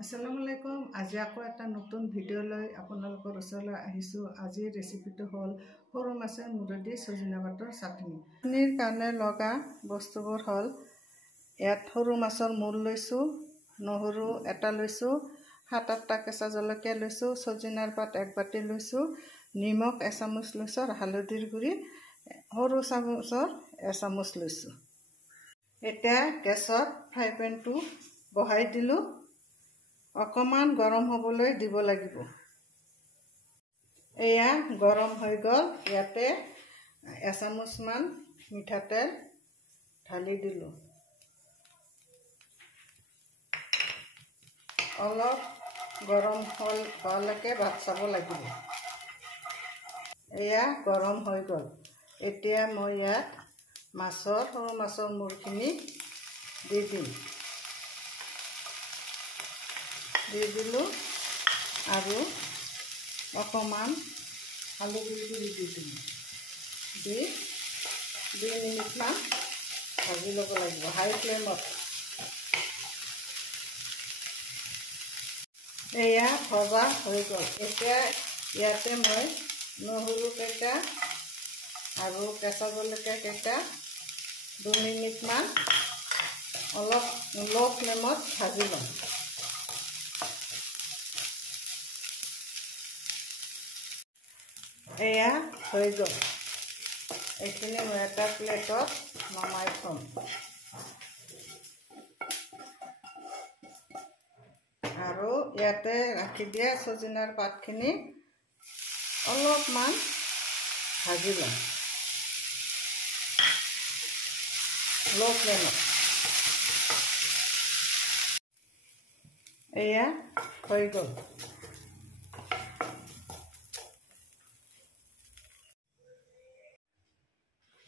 আসসালামু আলাইকুম। আজি আকৌ এটা নতুন ভিডিঅ' লৈ আপোনালোকৰ ওচৰলৈ আহিছোঁ। আজিৰ ৰেচিপিটো হ'ল সৰু মাছৰ মুৰদি সজনা পাতৰ চাটনি। চাটনিৰ কাৰণে লগা বস্তুবোৰ হ'ল ইয়াত সৰু মাছৰ মূৰ লৈছোঁ, নহৰু এটা লৈছোঁ, 7-8টা কেঁচা জলকীয়া লৈছোঁ, সজনাৰ পাত 1 বাটি লৈছোঁ, নিমখ 1 চামুচ লৈছোঁ আৰু হালধিৰ গুড়ি সৰু চামুচৰ 1 চামুচ লৈছোঁ। এতিয়া গেছত ফ্ৰাই পেনটো বহাই দিলোঁ। অকমান গৰম হ'বলৈ দিব লাগিব। এয়া গৰম হৈ গ'ল। ইয়াতে 1 চামুচ মান মিঠাতেল ঢালি দিলোঁ। অলপ গৰম হোৱালৈকে ভাত চাব লাগিব। এয়া গৰম হৈ গ'ল। এতিয়া মই ইয়াত সৰু মাছৰ মূৰখিনি দি দিম। দি দিলোঁ আৰু অকমান হালধিৰ গুড়ি দি দিলোঁ। দি 2 মিনিটমান ভাজি ল'ব লাগিব হাই ফ্লেমত। এয়া ভজা হৈ গ'ল। এতিয়া ইয়াতে মই নহৰু কেইটা আৰু কেঁচা জলকীয়া কেইটা 2 মিনিটমান অলপ ল' ফ্লেমত ভাজি ল'ম। এয়া হৈ গ'ল। এইখিনি মই এটা প্লেটত নমাই থ'ম। আৰু ইয়াতে ৰাখি দিয়া সজনাৰ পাতখিনি অলপমান ভাজি ল'ম ল' ফ্লেমত। এয়া হৈ গ'ল।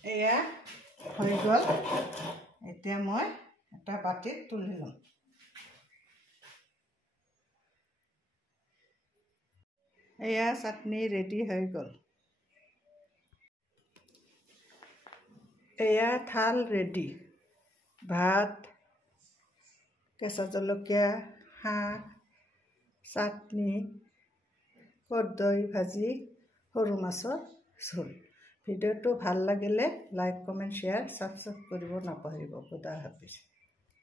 এয়া হৈ গ'ল। এতিয়া মই এটা বাটিত তুলি ল'ম। এয়া চাটনি ৰেডি হৈ গ'ল। এয়া থাল ৰেডি। ভাত, কেঁচা জলকীয়া, শাক, চাটনি, কৰ্দৈ ভাজি, সৰু মাছৰ জোল। ভিডিঅ'টো ভাল লাগিলে লাইক, কমেণ্ট, শ্বেয়াৰ, ছাবস্ক্ৰাইব কৰিব নাপাহৰিব। খুদা হাফিজ।